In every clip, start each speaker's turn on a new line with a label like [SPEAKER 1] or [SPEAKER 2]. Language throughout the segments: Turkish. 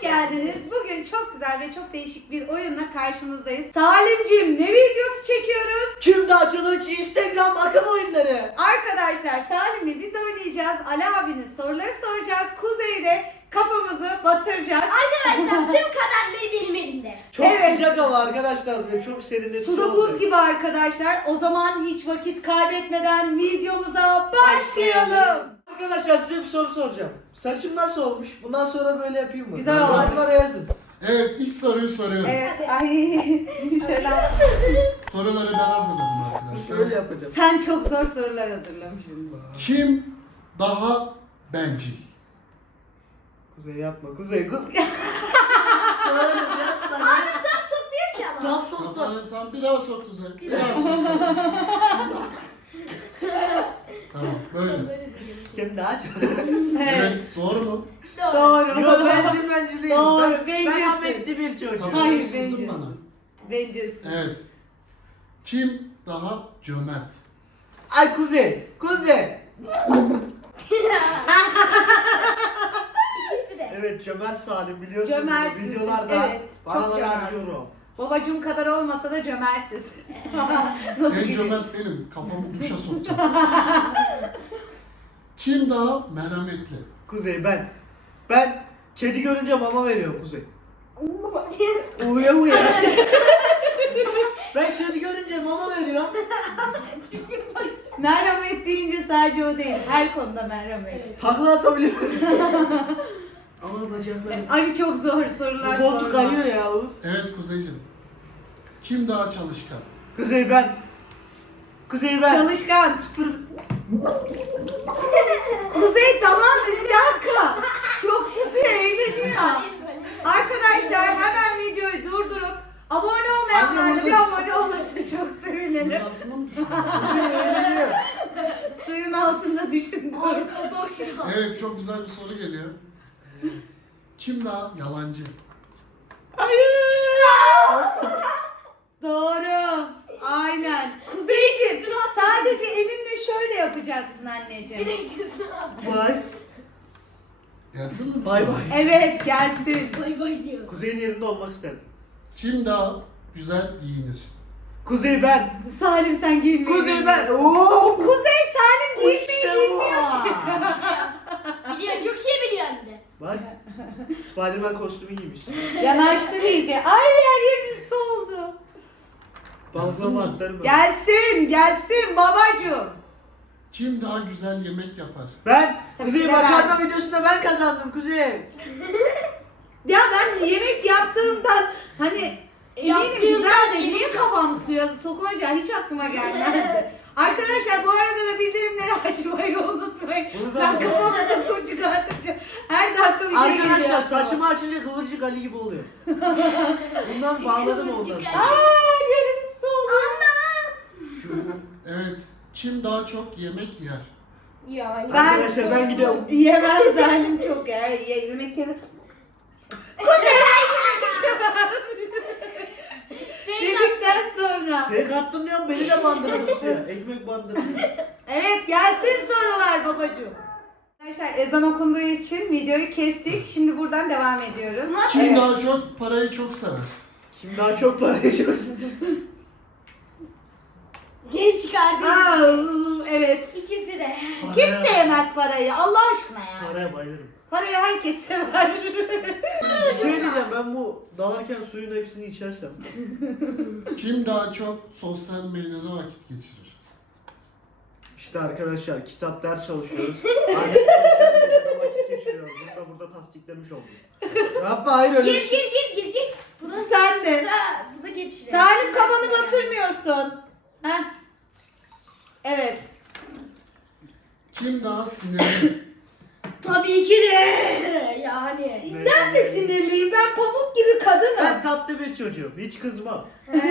[SPEAKER 1] geldiniz. Bugün çok güzel ve çok değişik bir oyunla karşınızdayız. Salimciğim, ne videosu çekiyoruz?
[SPEAKER 2] Şimdi açılış Instagram akım oyunları.
[SPEAKER 1] Arkadaşlar, Salim'le biz oynayacağız. Ali abiniz soruları soracak. Kuzey de kafamızı batıracak.
[SPEAKER 3] Arkadaşlar tüm kadarları benim elimde.
[SPEAKER 2] Çok
[SPEAKER 1] Evet.
[SPEAKER 2] sıcak hava arkadaşlar. Böyle çok serinletici
[SPEAKER 1] Suda buz gibi arkadaşlar. O zaman hiç vakit kaybetmeden videomuza başlayalım.
[SPEAKER 2] Arkadaşlar size bir soru soracağım. Saçım nasıl olmuş? Bundan sonra böyle yapayım mı?
[SPEAKER 1] Güzel olmuş.
[SPEAKER 2] Yorumlara yazın.
[SPEAKER 4] Evet, ilk soruyu soruyorum.
[SPEAKER 1] Evet, ay şöyle.
[SPEAKER 4] Soruları ben hazırladım
[SPEAKER 2] Şöyle
[SPEAKER 4] arkadaşlar.
[SPEAKER 2] yapacağım.
[SPEAKER 1] Sen çok zor sorular hazırlamışsın.
[SPEAKER 4] Kim daha bencil?
[SPEAKER 2] Kuzey yapma. Kuzey.
[SPEAKER 3] Tam sokmuyor ki ama.
[SPEAKER 2] Tam soktu.
[SPEAKER 4] Kafanı tam bir daha sok Kuzey. Bir daha sok kardeşim. Tamam, böyle.
[SPEAKER 2] Kim daha çok?
[SPEAKER 4] Evet, doğru mu?
[SPEAKER 1] Doğru.
[SPEAKER 2] Yok bencil değilim.
[SPEAKER 1] Doğru,
[SPEAKER 2] Ben
[SPEAKER 1] bencilsin.
[SPEAKER 2] Ahmetli bir çocuğum.
[SPEAKER 4] Tamam,
[SPEAKER 1] Hayır,
[SPEAKER 4] kızdın
[SPEAKER 1] bencilsin.
[SPEAKER 4] bana.
[SPEAKER 1] Bencilsin.
[SPEAKER 4] Evet. Kim daha cömert?
[SPEAKER 2] Ay Kuzey. Kuzey.
[SPEAKER 3] İkisi de.
[SPEAKER 2] Evet cömert Salim biliyorsunuz.
[SPEAKER 1] Cömertsiz,
[SPEAKER 2] Videolarda
[SPEAKER 1] evet, çok
[SPEAKER 2] paralar
[SPEAKER 1] cömertsiz.
[SPEAKER 2] harcıyorum.
[SPEAKER 1] Babacım kadar olmasa da cömertiz. Nasıl
[SPEAKER 4] En
[SPEAKER 1] gidiyor?
[SPEAKER 4] cömert benim. Kafamı duşa sokacağım. Kim daha merhametli?
[SPEAKER 2] Kuzey ben. Ben kedi görünce mama veriyorum Kuzey. Uya uya. Ben kedi görünce mama veriyorum.
[SPEAKER 1] Merhamet deyince sadece o değil. Her konuda merhamet.
[SPEAKER 2] Takla atabiliyorum. Ama bacaklarım.
[SPEAKER 1] Ali çok zor
[SPEAKER 2] Bu
[SPEAKER 1] sorular
[SPEAKER 2] koltuk
[SPEAKER 1] sordu.
[SPEAKER 2] kayıyor ya. Uf.
[SPEAKER 4] Evet Kuzeyciğim. Kim daha çalışkan?
[SPEAKER 2] Kuzey ben. Kuzey ben.
[SPEAKER 1] Çalışkan. Kuzey tamam bir dakika. Çok tutuyor, eğleniyor.
[SPEAKER 3] Hayır böyle.
[SPEAKER 1] Arkadaşlar hemen videoyu durdurup abone olmayanlar da bir abone olursa çok sevinirim.
[SPEAKER 4] Suyun altına mı düştün?
[SPEAKER 2] Kuzey eğleniyor.
[SPEAKER 1] Suyun altında düşündüm.
[SPEAKER 3] Arkadaşlar.
[SPEAKER 4] Evet, çok güzel bir soru geliyor. Kim daha yalancı?
[SPEAKER 1] Doğru. Aynen. Kuzeyciğim sadece elinle şöyle yapacaksın anneciğim.
[SPEAKER 3] Birincisi
[SPEAKER 2] Vay.
[SPEAKER 4] Gelsin mi?
[SPEAKER 2] Bay bay.
[SPEAKER 1] Evet gelsin.
[SPEAKER 3] bay bay diyor.
[SPEAKER 2] Kuzey'in yerinde olmak isterim.
[SPEAKER 4] Kim daha güzel giyinir?
[SPEAKER 2] Kuzey ben.
[SPEAKER 1] Salim sen giyinmeyi
[SPEAKER 2] Kuzey ben.
[SPEAKER 1] bilmiyorsun.
[SPEAKER 2] Oo.
[SPEAKER 1] Kuzey Salim giyinmeyi
[SPEAKER 2] İşte bu.
[SPEAKER 1] bilmiyor ki.
[SPEAKER 3] Biliyorum çok şey biliyor hem de.
[SPEAKER 2] Bak. Spiderman kostümü giymiş.
[SPEAKER 1] Yanaştır iyice. Ay her yerimiz soğudu.
[SPEAKER 2] Bazlama atlarım.
[SPEAKER 1] Gelsin babacığım.
[SPEAKER 4] Kim daha güzel yemek yapar?
[SPEAKER 2] Ben.
[SPEAKER 1] Tabii
[SPEAKER 2] Kuzey
[SPEAKER 1] ki de
[SPEAKER 2] makarna videosunda ben kazandım Kuzey.
[SPEAKER 1] Ya ben yemek yaptığımdan hani eminim
[SPEAKER 3] Yaptığımdan
[SPEAKER 1] güzel de
[SPEAKER 3] yemek
[SPEAKER 1] niye kafam suya sokulacağı hiç aklıma gelmezdi. Arkadaşlar bu arada da bildirimleri açmayı unutmayın.
[SPEAKER 2] Bunu
[SPEAKER 1] Ben
[SPEAKER 2] ben-
[SPEAKER 1] kafamı sokup çıkartınca her dakika bir şey geliyor.
[SPEAKER 2] Arkadaşlar
[SPEAKER 1] aklıma.
[SPEAKER 2] saçımı açınca Kıvırcık Ali gibi oluyor. Bundan bağladım onları.
[SPEAKER 3] Kıvırcık
[SPEAKER 1] Aa yerimiz soğudu.
[SPEAKER 4] Evet. Kim daha çok yemek yer?
[SPEAKER 3] Yani.
[SPEAKER 2] Arkadaşlar ben gidiyorum.
[SPEAKER 1] Yemem Zalim çok ya. Yemek yemek. Dedikten sonra.
[SPEAKER 2] Fake attım diyorum beni de bandırın suya. Ekmek bandırın.
[SPEAKER 1] Evet gelsin sorular babacığım. Arkadaşlar ezan okunduğu için videoyu kestik. Şimdi buradan devam ediyoruz.
[SPEAKER 4] Kim
[SPEAKER 1] Evet.
[SPEAKER 4] daha çok parayı çok sever?
[SPEAKER 2] Kim daha çok para yaşıyorsun?
[SPEAKER 3] Genç kardeşim.
[SPEAKER 1] Aa, evet.
[SPEAKER 3] İkisi de.
[SPEAKER 1] Kim sevmez parayı Allah aşkına ya.
[SPEAKER 2] Paraya bayılırım.
[SPEAKER 1] Parayı herkes sever.
[SPEAKER 2] Bir şey diyeceğim ben bu dalarken suyun hepsini içersem.
[SPEAKER 4] Kim daha çok sosyal medyada vakit geçirir?
[SPEAKER 2] İşte arkadaşlar kitap ders çalışıyoruz. Annem sosyal medyada vakit geçiriyor. Bunu da burada tasdiklemiş oldum. Yapma hayır öyle. bir şey.
[SPEAKER 3] Girecek. Bu da
[SPEAKER 1] Sen de.
[SPEAKER 3] bu da geçiyor.
[SPEAKER 1] Salim kafanı batırmıyorsun. Heh. Evet.
[SPEAKER 4] Kim daha sinirli?
[SPEAKER 3] Tabii ki de. Yani.
[SPEAKER 1] Ben de sinirliyim. Ben pamuk gibi kadınım.
[SPEAKER 2] Ben tatlı bir çocuğum. Hiç kızmam.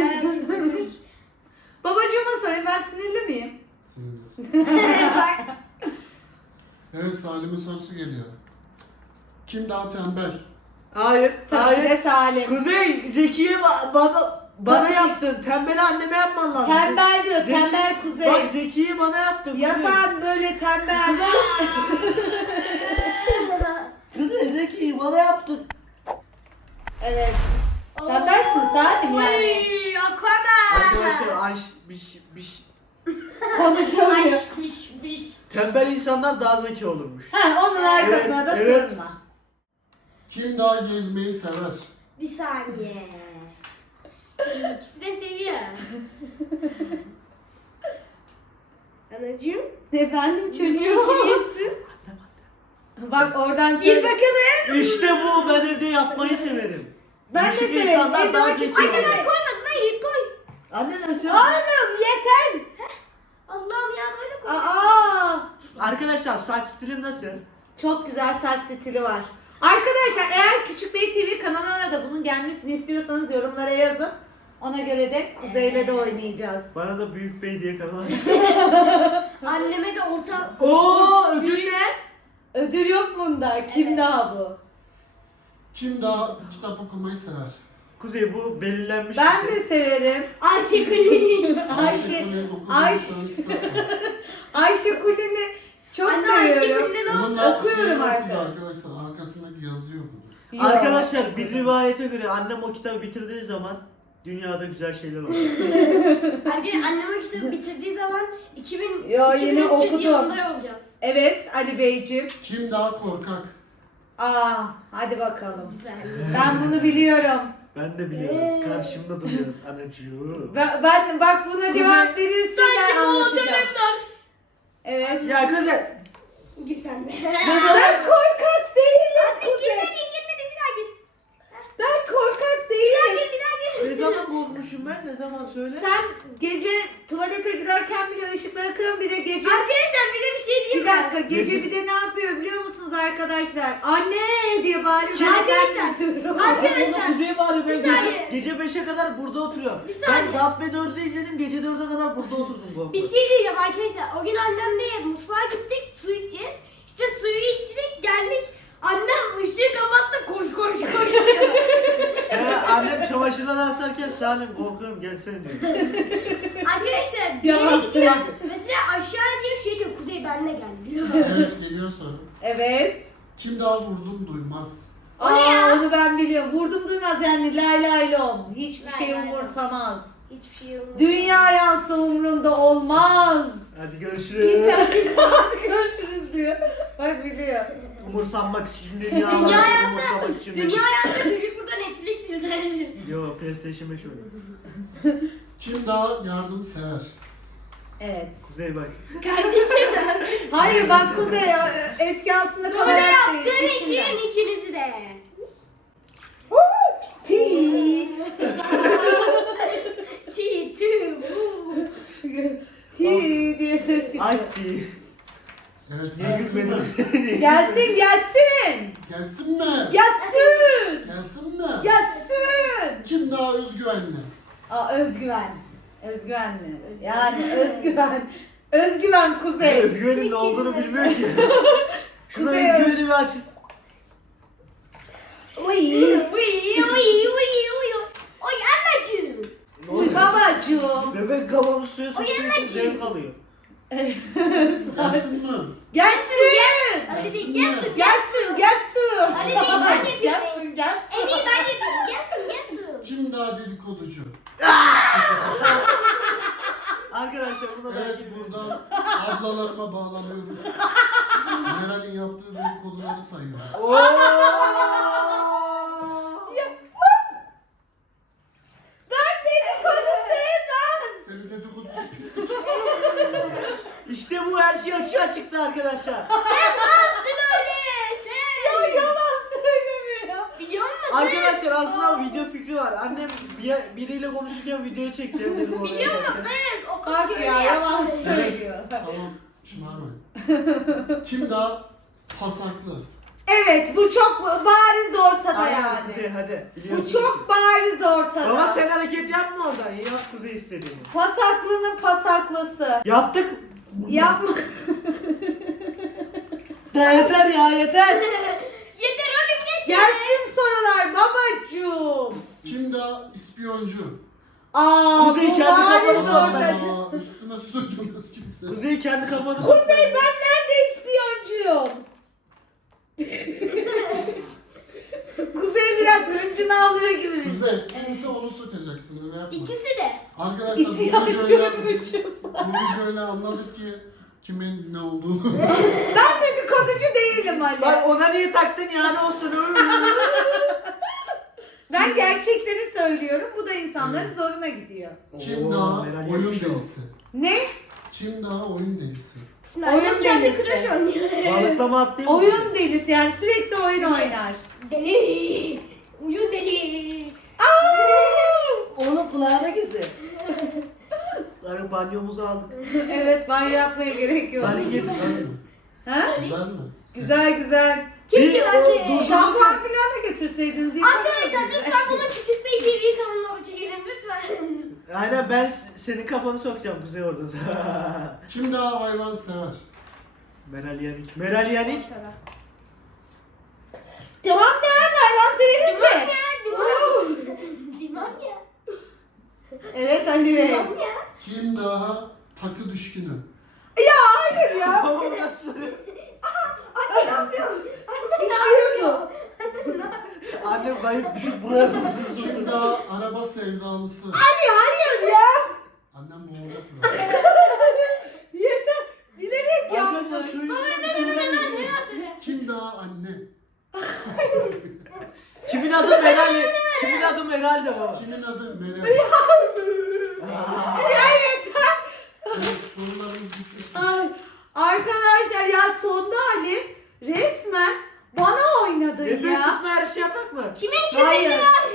[SPEAKER 1] Babacığıma sorayım ben sinirli miyim?
[SPEAKER 4] Sinirlisin.
[SPEAKER 3] Bak.
[SPEAKER 4] Evet, Salim'in sorusu geliyor. Kim daha tembel?
[SPEAKER 2] Hayır.
[SPEAKER 1] Tabii ki de
[SPEAKER 2] Hayır.
[SPEAKER 1] Salim.
[SPEAKER 2] Kuzey Zekiye bana yaptın. Tembeli anneme yapman lazım.
[SPEAKER 1] Tembel diyor.
[SPEAKER 2] Zeki-
[SPEAKER 1] Tembel Kuzey.
[SPEAKER 2] Bak Zekiye bana yaptın. Kuzey.
[SPEAKER 1] Yatan böyle tembel.
[SPEAKER 2] Kuzey Zekiye bana yaptın.
[SPEAKER 1] konuşamıyor.
[SPEAKER 3] Aşkmışmış.
[SPEAKER 2] Tembel insanlar daha zeki olurmuş.
[SPEAKER 1] Ha, onun arkasına da
[SPEAKER 2] Evet.
[SPEAKER 1] sığınma.
[SPEAKER 4] Kim daha gezmeyi sever?
[SPEAKER 3] Bir saniye. İkisi de seviyor. Anacığım.
[SPEAKER 1] Efendim
[SPEAKER 3] Çocuğu
[SPEAKER 1] çocuğum.
[SPEAKER 3] biliyorsun.
[SPEAKER 1] Bak oradan
[SPEAKER 3] Gir
[SPEAKER 1] söyle.
[SPEAKER 3] bakalım.
[SPEAKER 2] İşte bu, ben evde yatmayı severim.
[SPEAKER 1] Ben de
[SPEAKER 2] Düşük
[SPEAKER 1] severim.
[SPEAKER 2] insanlar
[SPEAKER 1] Evde
[SPEAKER 2] daha
[SPEAKER 1] vakit
[SPEAKER 2] zeki
[SPEAKER 1] geçirmeyi.
[SPEAKER 2] olur.
[SPEAKER 3] Koymadın, hayır koy.
[SPEAKER 2] Anne nasıl?
[SPEAKER 1] Oğlum yeter.
[SPEAKER 3] Allah'ım ya böyle koy.
[SPEAKER 1] Aa.
[SPEAKER 2] Arkadaşlar saç stilim nasıl?
[SPEAKER 1] Çok güzel saç stili var. Arkadaşlar eğer Küçük Bey TV kanalına da bunun gelmesini istiyorsanız yorumlara yazın. Ona göre de Kuzey'le de oynayacağız.
[SPEAKER 2] Bana da Büyük Bey diye kanal.
[SPEAKER 3] Anneme de orta...
[SPEAKER 2] Oo, ödül ne?
[SPEAKER 1] Ödül yok bunda. Kim daha bu?
[SPEAKER 4] Kim daha kitap okumayı sever?
[SPEAKER 2] Kuzey, bu belirlenmiş.
[SPEAKER 1] Ben
[SPEAKER 2] bir şey.
[SPEAKER 1] de severim.
[SPEAKER 3] Ayşe Kuleli.
[SPEAKER 1] Ayşe,
[SPEAKER 4] Kule'nin okuduğu
[SPEAKER 1] Ayşe,
[SPEAKER 4] bir tane kitap var.
[SPEAKER 1] Ayşe Kulin'i çok
[SPEAKER 3] Anne Ayşe
[SPEAKER 1] seviyorum.
[SPEAKER 3] Kuleli.
[SPEAKER 4] Onunla
[SPEAKER 1] Okuyorum
[SPEAKER 4] şeyini okudu
[SPEAKER 1] artık.
[SPEAKER 4] arkadaşlar. Arkasındaki yazıyı okudu.
[SPEAKER 1] Yok.
[SPEAKER 2] Arkadaşlar bir rivayete göre annem o kitabı bitirdiği zaman dünyada güzel şeyler olur.
[SPEAKER 3] Arkadaşlar annem o kitabı bitirdiği zaman 2000
[SPEAKER 1] Yo, yine
[SPEAKER 3] 2300
[SPEAKER 1] okudum.
[SPEAKER 3] yılında olacağız.
[SPEAKER 1] Evet Ali Beyciğim.
[SPEAKER 4] Kim daha korkak?
[SPEAKER 1] Aa, hadi bakalım.
[SPEAKER 3] Güzel.
[SPEAKER 1] Ben bunu biliyorum.
[SPEAKER 2] Ben de biliyorum. Karşımda duruyor anacığım.
[SPEAKER 1] Ben bak buna cevap verirsen ben
[SPEAKER 3] Sanki bu
[SPEAKER 1] anlatacağım.
[SPEAKER 2] Şey
[SPEAKER 1] Evet.
[SPEAKER 2] Ya Kuzey.
[SPEAKER 3] Gir sen de.
[SPEAKER 1] Ben korkak değilim Kuzey.
[SPEAKER 3] Girmedin bir daha gir.
[SPEAKER 1] Ben korkak değilim.
[SPEAKER 2] Ne zaman korkmuşum ben? Ne zaman söyle?
[SPEAKER 1] Sen gece tuvalete girerken bile ışıkları yakıyorsun, bir de gece...
[SPEAKER 3] Arkadaşlar bir de bir şey
[SPEAKER 1] Bir
[SPEAKER 3] diyeyim mi?
[SPEAKER 1] dakika, gece bir de ne yapıyor biliyor musunuz arkadaşlar? Anne diye bağırıyor.
[SPEAKER 3] Kim?
[SPEAKER 1] Ben
[SPEAKER 3] Arkadaşlar,
[SPEAKER 1] diyorum.
[SPEAKER 3] arkadaşlar.
[SPEAKER 2] Kuzey var ben
[SPEAKER 3] Bir saniye.
[SPEAKER 2] gece 5'e kadar burada oturuyorum.
[SPEAKER 3] Bir saniye.
[SPEAKER 2] Ben Dabbe 4'ü izledim, gece 4'e kadar burada oturdum korkma.
[SPEAKER 3] Bir şey diyeceğim arkadaşlar. O gün annemle mutfağa gittik, su içeceğiz. İşte suyu içtik, geldik. Annem ışığı kapattı, koş koş koş.
[SPEAKER 2] Annem çamaşırları asarken Salim korkuyorum gelsene diyor.
[SPEAKER 3] Arkadaşlar bir yere
[SPEAKER 1] Yalan
[SPEAKER 3] gidiyor.
[SPEAKER 1] söylüyor.
[SPEAKER 3] Mesela aşağı diyor şey diyor, Kuzey benle gel diyor.
[SPEAKER 4] Evet, geliyor soru.
[SPEAKER 1] Evet.
[SPEAKER 4] Kim daha vurdum duymaz?
[SPEAKER 3] O ne ya?
[SPEAKER 1] Onu ben biliyorum. Vurdum duymaz yani lay lay lom. Hiçbir
[SPEAKER 3] Lay
[SPEAKER 1] şey
[SPEAKER 3] lay lom.
[SPEAKER 1] umursamaz.
[SPEAKER 3] Hiçbir şey yok.
[SPEAKER 1] Dünya yansa umrunda olmaz.
[SPEAKER 2] Hadi görüşürüz.
[SPEAKER 1] Hadi görüşürüz diyor. Bak biliyor.
[SPEAKER 2] Umursanmak için dünya var.
[SPEAKER 3] Dünya yansa,
[SPEAKER 2] umursamak için
[SPEAKER 3] dünya yansa çocuk burada Netflix izler.
[SPEAKER 2] Yo, PlayStation 5 oynuyor.
[SPEAKER 4] Kim daha yardım sever?
[SPEAKER 1] Evet.
[SPEAKER 2] Kuzey bak.
[SPEAKER 3] Kardeşim.
[SPEAKER 1] Hayır bak Kuzey etki altında
[SPEAKER 3] Böyle
[SPEAKER 1] kalarak
[SPEAKER 3] yaptığın
[SPEAKER 1] değil, içinden.
[SPEAKER 3] için ikinizi de.
[SPEAKER 1] Ti.
[SPEAKER 3] Ti tü.
[SPEAKER 1] Ti diye ses çıktı.
[SPEAKER 2] Ice tea.
[SPEAKER 4] Evet,
[SPEAKER 2] Niye
[SPEAKER 4] gelsin mi?
[SPEAKER 2] gülmedin?
[SPEAKER 1] Gelsin gelsin.
[SPEAKER 4] Gelsin mi?
[SPEAKER 1] Gelsin.
[SPEAKER 4] Gelsin mi?
[SPEAKER 1] Gelsin.
[SPEAKER 4] Kim daha özgüvenli?
[SPEAKER 1] Aa özgüven. Özgüvenli. Yani özgüven. Özgüven Kuzey.
[SPEAKER 2] Özgüvenin ne olduğunu bilmiyor ki. Şuna
[SPEAKER 1] Kuzey-
[SPEAKER 2] özgüveni bir açın.
[SPEAKER 1] Uy.
[SPEAKER 3] Uy uy uy uy. Oy anneciğim.
[SPEAKER 2] Ne oluyor?
[SPEAKER 1] Babacığım.
[SPEAKER 2] Bebek kafamı suya
[SPEAKER 3] O
[SPEAKER 2] sokuyor,
[SPEAKER 3] yanına
[SPEAKER 2] zevk alıyor.
[SPEAKER 4] Gelsin mi?
[SPEAKER 1] Gelsin.
[SPEAKER 3] Öyle değil,
[SPEAKER 4] Gelsin
[SPEAKER 3] gelsin.
[SPEAKER 4] mi?
[SPEAKER 1] Gelsin. Gelsin.
[SPEAKER 3] Hadi değil, ben yapayım.
[SPEAKER 1] Gelsin. Gelsin.
[SPEAKER 3] En iyi ben yapıyorum. Gelsin gelsin.
[SPEAKER 4] Kim daha dedikoducu?
[SPEAKER 2] Arkadaşlar buna da
[SPEAKER 4] Evet, buradan ablalarıma bağlanıyoruz. Meral'in yaptığı dedikoduları sayıyor.
[SPEAKER 1] Ben dedikodu sevmem.
[SPEAKER 4] Seni dedikoducu pislik.
[SPEAKER 2] İşte bu, her şey açığa çıktı arkadaşlar.
[SPEAKER 3] Dün öyle.
[SPEAKER 1] Ya yalan söylemiyor.
[SPEAKER 3] Biliyor musun?
[SPEAKER 2] Arkadaşlar aslında video fikri var. Annem biriyle konuşurken video çekti. Dedim oraya
[SPEAKER 3] Biliyor musun?
[SPEAKER 2] bakarken.
[SPEAKER 3] Kız o kız
[SPEAKER 1] Bak
[SPEAKER 3] şöyle
[SPEAKER 1] ya yalan
[SPEAKER 3] yaptı.
[SPEAKER 1] söylüyor.
[SPEAKER 4] Tamam, şımarmayın. Kim daha pasaklı?
[SPEAKER 1] Evet bu çok bariz ortada
[SPEAKER 2] Aynen
[SPEAKER 1] yani.
[SPEAKER 2] Kuzey, hadi.
[SPEAKER 1] Bu
[SPEAKER 2] Biliyorsun
[SPEAKER 1] çok
[SPEAKER 2] ki.
[SPEAKER 1] bariz ortada.
[SPEAKER 2] Baba sen hareket yapma oradan. Yap Kuzey istediğini.
[SPEAKER 1] Pasaklının pasaklısı.
[SPEAKER 2] Yaptık.
[SPEAKER 1] Yapma.
[SPEAKER 2] Ya yeter ya yeter.
[SPEAKER 3] Yeter oğlum yeter.
[SPEAKER 1] Gelsin sorular babacığım.
[SPEAKER 4] Kim daha ispiyoncu?
[SPEAKER 1] Aa
[SPEAKER 2] Kuzey
[SPEAKER 1] bu
[SPEAKER 2] kendi
[SPEAKER 1] bariz
[SPEAKER 2] kafanı sallama.
[SPEAKER 1] ortada.
[SPEAKER 4] Üstüme su dökülmez kimse.
[SPEAKER 2] Kuzey kendi kafanı
[SPEAKER 1] Kuzey ben nerede ispiyoncuyum? Kuzey biraz hıncını alıyor gibi bir
[SPEAKER 4] Kuzey kimse onu sokacaksın öyle yapma.
[SPEAKER 3] İkisi de.
[SPEAKER 4] Arkadaşlar bu
[SPEAKER 1] İsmi
[SPEAKER 4] videoyla anladık ki kimin ne olduğunu.
[SPEAKER 1] Ben dedikoducu değilim Ali.
[SPEAKER 2] Bak ona niye taktın yani olsun.
[SPEAKER 1] Ben gerçekleri söylüyorum. Bu da insanların zoruna gidiyor.
[SPEAKER 4] Kim
[SPEAKER 2] Oo,
[SPEAKER 4] daha
[SPEAKER 2] Meral
[SPEAKER 4] oyun
[SPEAKER 2] yapmış o.
[SPEAKER 4] delisi?
[SPEAKER 1] Ne?
[SPEAKER 4] Kim daha oyun delisi?
[SPEAKER 3] Şimdi
[SPEAKER 1] Oyun
[SPEAKER 3] annem kendi
[SPEAKER 1] delisi.
[SPEAKER 3] crush oynuyor.
[SPEAKER 2] Balıklama atlayayım mı?
[SPEAKER 1] Oyun delisi yani sürekli oyun oynar.
[SPEAKER 3] Deli. Oyun deli.
[SPEAKER 2] Oğlum kulağına girdi. Yani banyomuzu aldık.
[SPEAKER 1] Evet, banyo yapmaya gerek yok.
[SPEAKER 2] Hadi git.
[SPEAKER 4] Güzel mi?
[SPEAKER 1] Ha?
[SPEAKER 4] Güzel mi?
[SPEAKER 1] Güzel güzel.
[SPEAKER 3] Keşke ben de.
[SPEAKER 2] dur.
[SPEAKER 1] Şampuan falan da götürseydiniz.
[SPEAKER 3] Arkadaşlar
[SPEAKER 1] yıkamazdınız.
[SPEAKER 3] lütfen bunu Küçük Bey TV kanalına da çekelim lütfen.
[SPEAKER 2] Aynen ben senin kafanı sokacağım Kuzey orada.
[SPEAKER 4] Kim daha hayvan sever?
[SPEAKER 2] Meral Yanik. Meral Yanik.
[SPEAKER 1] Devam ne? Hayvan severiz mi?
[SPEAKER 3] Limon ya.
[SPEAKER 1] Evet Ali Bey.
[SPEAKER 3] Limon ya.
[SPEAKER 4] Kim daha takı düşkünü?
[SPEAKER 1] Ya hayır ya. Düşüyordu.
[SPEAKER 2] Annem kayıp düşüp buraya
[SPEAKER 4] Kim daha araba sevdalısı?
[SPEAKER 1] Ali hayır ya.
[SPEAKER 4] Annem boğulacak mı?
[SPEAKER 1] Yeter. Bilerek yapmış.
[SPEAKER 2] Arkadaşlar söyleyeceğim.
[SPEAKER 4] Kim daha anne?
[SPEAKER 2] Kimin adı Meral? Kimin adı Meral de baba.
[SPEAKER 4] Kimin adı Meral?
[SPEAKER 1] Ya yeter.
[SPEAKER 4] Evet, sorularımız bitmiştir.
[SPEAKER 1] Ay, arkadaşlar ya sonda Ali resmen bana oynadın
[SPEAKER 2] Nefes
[SPEAKER 1] ya.
[SPEAKER 2] tutma yarışı yapak mı?
[SPEAKER 3] Kimin
[SPEAKER 1] Hayır.
[SPEAKER 3] kümesi var?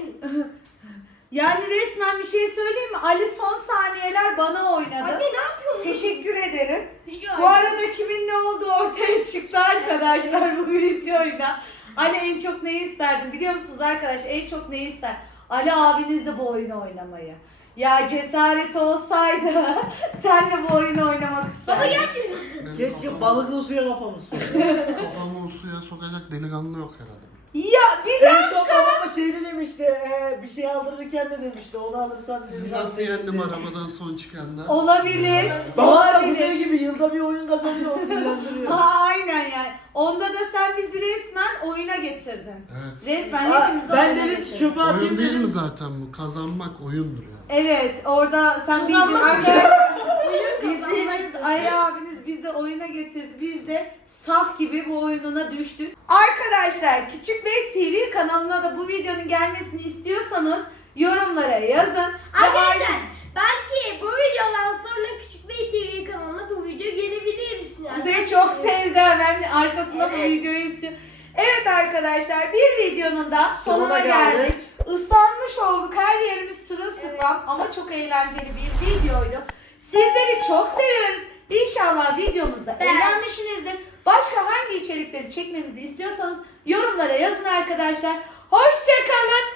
[SPEAKER 1] Yani resmen bir şey söyleyeyim mi? Ali son saniyeler bana oynadı.
[SPEAKER 3] Anne ne yapıyorsun?
[SPEAKER 1] Teşekkür ederim. Bu arada kimin ne olduğu ortaya çıktı arkadaşlar bu videoyla. Ali en çok neyi isterdim biliyor musunuz arkadaşlar? En çok neyi ister? Ali abinizle bu oyunu oynamayı. Ya cesaret olsaydı senle bu oyunu oynamak
[SPEAKER 3] Baba
[SPEAKER 1] isterdim.
[SPEAKER 3] gerçekten.
[SPEAKER 4] Benim
[SPEAKER 2] Keşke balıklı suya kafamız.
[SPEAKER 4] Kafamı o suya sokacak delikanlı yok herhalde.
[SPEAKER 1] Ya bir
[SPEAKER 2] En son babama şeydi demişti. Bir şey aldırırken de demişti. Onu alırsan
[SPEAKER 4] Sizi
[SPEAKER 2] dedi.
[SPEAKER 4] nasıl yendim arabadan son çıkanda?
[SPEAKER 1] olabilir.
[SPEAKER 2] Baba da
[SPEAKER 1] Olabilir.
[SPEAKER 2] Kuzey gibi yılda bir oyun kazanıyor. Onu dinlendiriyor.
[SPEAKER 1] Aynen yani. Onda da sen bizi resmen oyuna getirdin.
[SPEAKER 4] Evet.
[SPEAKER 1] Resmen
[SPEAKER 2] Aa,
[SPEAKER 1] hepimizi
[SPEAKER 2] ben
[SPEAKER 1] oyuna
[SPEAKER 2] dedim ki
[SPEAKER 1] getirdin.
[SPEAKER 2] çöpe atayım
[SPEAKER 4] Oyun değil mi
[SPEAKER 2] dedim.
[SPEAKER 4] zaten bu? Kazanmak oyundur ya.
[SPEAKER 1] Evet orada sen değildin
[SPEAKER 3] Kazanmak
[SPEAKER 1] arkadaşlar.
[SPEAKER 3] Oyun
[SPEAKER 1] Bildiğiniz
[SPEAKER 3] kazanmak.
[SPEAKER 1] Ali abiniz bizi oyuna getirdi. Biz de saf gibi bu oyununa düştük. Arkadaşlar Küçük Bey TV kanalına da bu videonun gelmesini istiyorsanız yorumlara yazın. Ve
[SPEAKER 3] Arkadaşlar belki bu videodan sonra Küçük Bey TV kanalına bu video gelebilir.
[SPEAKER 1] Kuzey çok sevdi hemen arkasında bu
[SPEAKER 3] Evet.
[SPEAKER 1] videoyu istiyor. Evet arkadaşlar bir videonun da sonuna
[SPEAKER 2] Sonuna
[SPEAKER 1] geldik.
[SPEAKER 2] geldik.
[SPEAKER 1] Islanmış olduk her yerimiz sırılsıklam ama çok eğlenceli bir videoydu. Sizleri çok seviyoruz. İnşallah videomuzda eğlenmişsinizdir. Başka hangi içerikleri çekmemizi istiyorsanız yorumlara yazın arkadaşlar. Hoşça kalın.